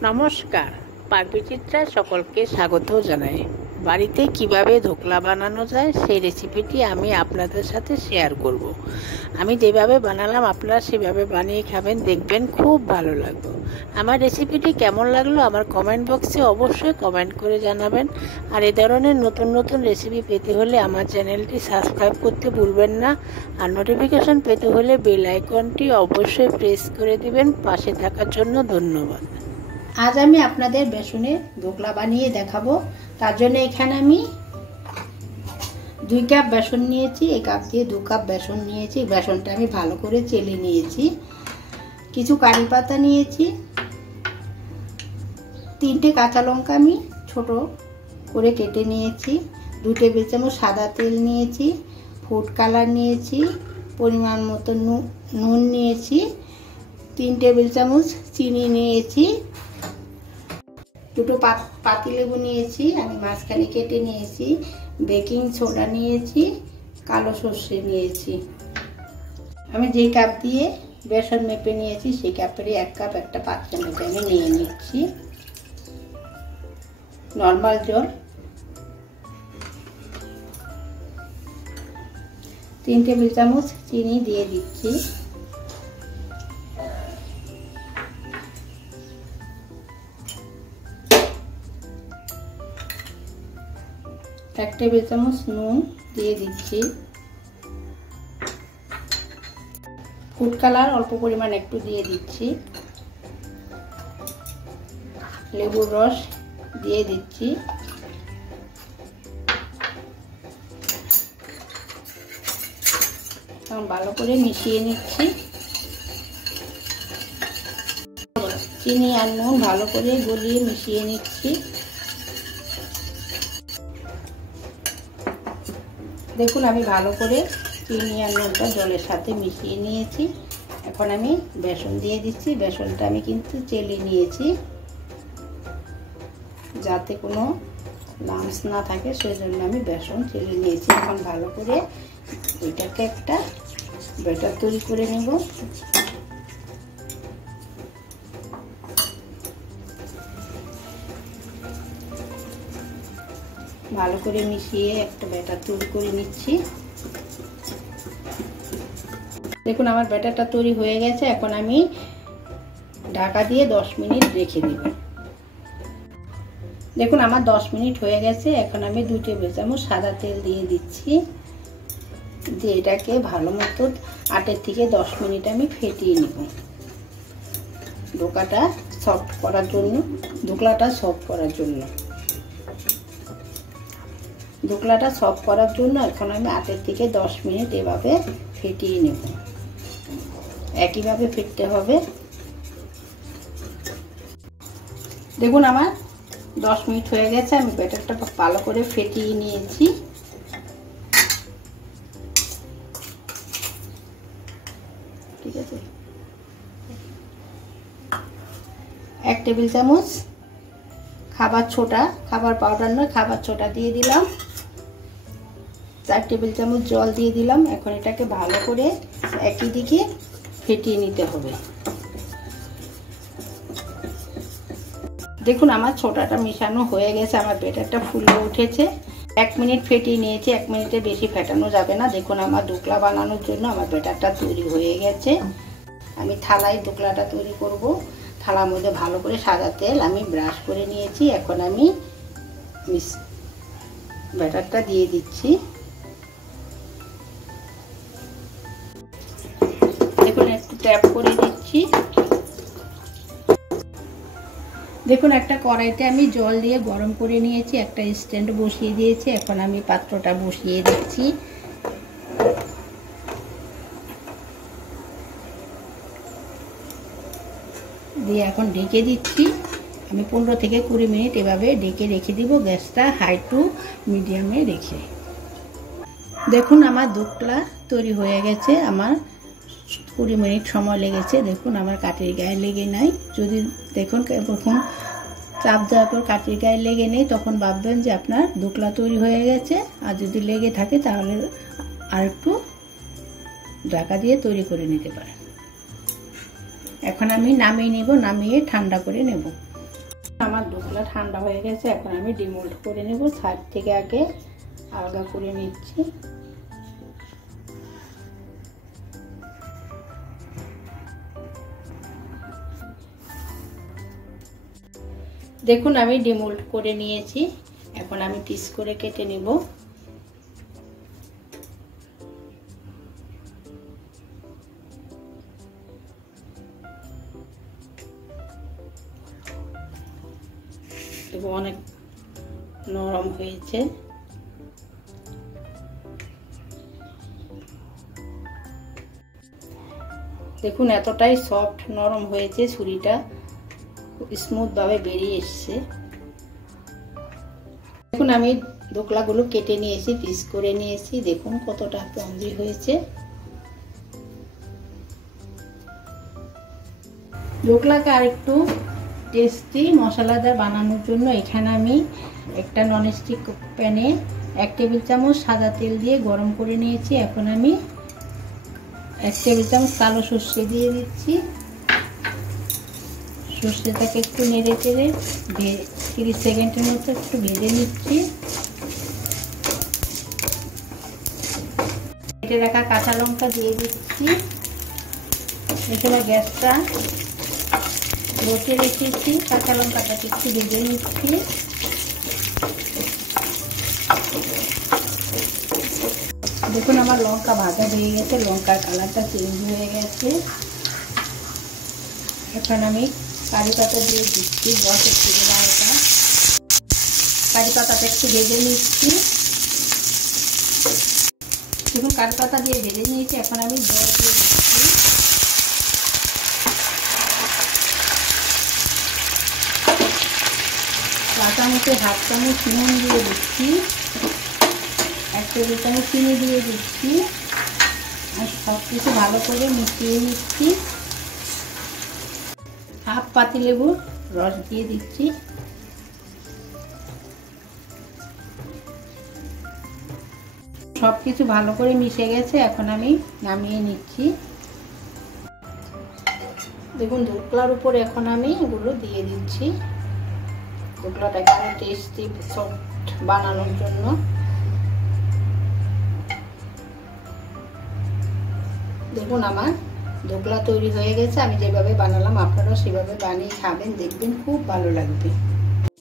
নমস্কার, পাকবিচিত্রায় সকলকে স্বাগত জানাই। বাড়িতে কিভাবে ধোকলা বানানো যায় সেই রেসিপিটি আমি আপনাদের সাথে শেয়ার করব। আমি যেভাবে বানালাম আপনারা সেভাবে বানিয়ে খাবেন, দেখবেন খুব ভালো লাগবে। আমার রেসিপিটি কেমন লাগলো আমার কমেন্ট বক্সে অবশ্যই কমেন্ট করে জানাবেন। আর এই ধরনের নতুন নতুন রেসিপি পেতে হলে আমার চ্যানেলটি সাবস্ক্রাইব করতে ভুলবেন না। আর নোটিফিকেশন পেতে হলে বেল আইকনটি অবশ্যই প্রেস করে দিবেন। পাশে থাকার জন্য ধন্যবাদ। আজ আমি আপনাদের বেসনের ধোকলা বানিয়ে দেখাবো। তার জন্য এখানে আমি 2 কাপ বেসন নিয়েছি। এই কাপ দিয়ে 2 কাপ বেসন নিয়েছি। বেসনটা আমি ভালো করে চেলে নিয়েছি। কিছু কারি পাতা নিয়েছি। 3টে কাঁচা লঙ্কা আমি ছোট করে কেটে নিয়েছি। 2 টেবিল চামচ সাদা তেল নিয়েছি। ফুড কালার নিয়েছি। পরিমাণ মতো নুন নিয়েছি। 3 টেবিল চামচ চিনি নিয়েছি। 2টো পাতিলেবু নিয়েছি, আমি মাঝখানে কেটে নিয়েছি। বেকিং সোডা নিয়েছি। কালো সর্ষে নিয়েছি। আমি যে কাপ দিয়ে বেসন মেপে নিয়েছি সেই কাপেরই 1 কাপ একটা পাত্রে মেপে আমি নিয়ে নিচ্ছি। নর্মাল জল। 3 টেবিল চামচ চিনি দিয়ে দিচ্ছি। 1 টেবিল চামচ নুন দিয়ে দিচ্ছি। ফুড কালার অল্প পরিমাণ একটু দিয়ে দিচ্ছি। লেবুর রস দিয়ে দিচ্ছি। ভালো করে মিশিয়ে নিচ্ছি। চিনি আর নুন ভালো করে গলিয়ে মিশিয়ে নিচ্ছি। দেখুন আমি ভালো করে চিনি আর নুনটা জলের সাথে মিশিয়ে নিয়েছি। এখন আমি বেসন দিয়ে দিচ্ছি। বেসনটা আমি কিন্তু চেলে নিয়েছি যাতে কোনো লাম্পস না থাকে, সেজন্য আমি বেসন চেলে নিয়েছি। এখন ভালো করে এটাকে একটা ব্যাটার তৈরি করে নেব। ভালো করে মিশিয়ে একটা ব্যাটার তৈরি করে নিচ্ছি। দেখুন আমার ব্যাটারটা তৈরি হয়ে গেছে। এখন আমি ঢাকা দিয়ে 10 মিনিট রেখে দেব। দেখুন আমার 10 মিনিট হয়ে গেছে। এখন আমি 2 টেবিল চামচ সাদা তেল দিয়ে দিচ্ছি। দিয়ে এটাকে ভালো মতো 8 থেকে 10 মিনিট আমি ফেটিয়ে নেব। ধোকলাটা সফট করার জন্য ধোকলাটা সফট করার জন্য এখন আমি 8 থেকে 10 মিনিট এভাবে ফেটিয়ে নেব। একইভাবে ফেটতে হবে। দেখুন আমার 10 মিনিট হয়ে গেছে। আমি ব্যাটারটা ভালো করে ফেটিয়ে নিয়েছি। ঠিক আছে। 1 টেবিল চামচ খাবার পাউডার নয়, খাবার ছোটা দিয়ে দিলাম। 4 টেবিল চামচ জল দিয়ে দিলাম। এখন এটাকে ভালো করে একই দিকে ফেটিয়ে নিতে হবে। দেখুন আমার ছোটাটা মেশানো হয়ে গেছে। আমার ব্যাটারটা ফুলে উঠেছে। 1 মিনিট ফেটিয়ে নিয়েছি। 1 মিনিটে বেশি ফেটানো যাবে না। দেখুন আমার ধোকলা বানানোর জন্য আমার ব্যাটারটা তৈরি হয়ে গেছে। আমি থালায় ধোকলাটা তৈরি করব। থালার মধ্যে ভালো করে সাদা তেল আমি ব্রাশ করে নিয়েছি। এখন আমি ব্যাটারটা দিয়ে দিচ্ছি। দেখুন একটু ট্যাপ করে দিচ্ছি। দেখুন একটা কড়াইতে আমি জল দিয়ে গরম করে নিয়েছি। একটা স্ট্যান্ড বসিয়ে দিয়েছি। এখন আমি পাত্রটা বসিয়ে দিচ্ছি। দিয়ে এখন ঢেকে দিচ্ছি। আমি 15 থেকে 20 মিনিট এভাবে ঢেকে রেখে দিব, গ্যাসটা হাই টু মিডিয়ামে রেখে। দেখুন আমার ধোকলা তৈরি হয়ে গেছে। আমার 20 মিনিট সময় লেগেছে। দেখুন আমার কাঠির গায়ে লেগে নাই। যদি দেখুন কখন চাপ দেওয়ার পর কাঠির গায়ে লেগে নেই, তখন ভাববেন যে আপনার ধোকলা তৈরি হয়ে গেছে। আর যদি লেগে থাকে তাহলে আর একটু ঢাকা দিয়ে তৈরি করে নিতে পারেন। এখন আমি নামিয়ে নেব, নামিয়ে ঠান্ডা করে নেব। আমার ধোকলা ঠান্ডা হয়ে গেছে, এখন আমি ডিমোল্ড করে নেব। সাইড থেকে আগে আলগা করে নিচ্ছি। দেখুন আমি ডিমোল্ড করে নিয়েছি, এখন আমি পিস করে কেটে নেব। অনেক নরম হয়েছে। দেখুন এতটাই সফট নরম হয়েছে, ছুরিটা স্মুথ ভাবে বেরিয়ে এসছে। দেখুন আমি ধোকলাগুলো কেটে নিয়েছি, পিস করে নিয়েছি। দেখুন কতটা স্পঞ্জি হয়েছে। ধোকলাকে আরেকটু টেস্টি মশলাদার বানানোর জন্য এখানে আমি একটা ননস্টিক প্যানে 1 টেবিল চামচ সাদা তেল দিয়ে গরম করে নিয়েছি। এখন আমি 1 টেবিল চামচ কালো সর্ষে দিয়ে দিচ্ছি। সর্ষেটাকে একটু নেড়ে চেড়ে 30 সেকেন্ডের মতো একটু ভেজে নিচ্ছি। কেটে রাখা কাঁচা লঙ্কা দিয়ে দিচ্ছি। এখানে গ্যাসটা বসে রেখেছি, কাঁচা লঙ্কাটাকে একটু ভেজে নিচ্ছি। দেখুন আমার লঙ্কা ভাজা হয়ে গেছে, লঙ্কার কালারটা চেঞ্জ হয়ে গেছে। এখন আমি কারি পাতা দিয়ে দিচ্ছি, 10 থেকে 12টা কারি পাতাটা একটু ভেজে নিচ্ছি। দেখুন কারি পাতা দিয়ে ভেজে নিয়েছি, এখন আমি জল দিয়ে দিচ্ছি। চা চামচে 1/2 চামচ নুন দিয়ে দিচ্ছি, 1 টেবিল চামচ চিনি দিয়ে দিচ্ছি। আর সব কিছু ভালো করে মিশিয়ে নিচ্ছি। 1/2 পাতিলেবুর রস দিয়ে দিচ্ছি। সব কিছু ভালো করে মিশে গেছে, এখন আমি নামিয়ে নিচ্ছি। দেখুন ধোকলার উপর এখন আমি এগুলো দিয়ে দিচ্ছি। ধোকলাটাকে আমি টেস্টি সফট বানানোর জন্য। দেখুন আমার ধোকলা তৈরি হয়ে গেছে। আমি যেভাবে বানালাম আপনারাও সেভাবে বানিয়ে খাবেন, দেখবেন খুব ভালো লাগবে।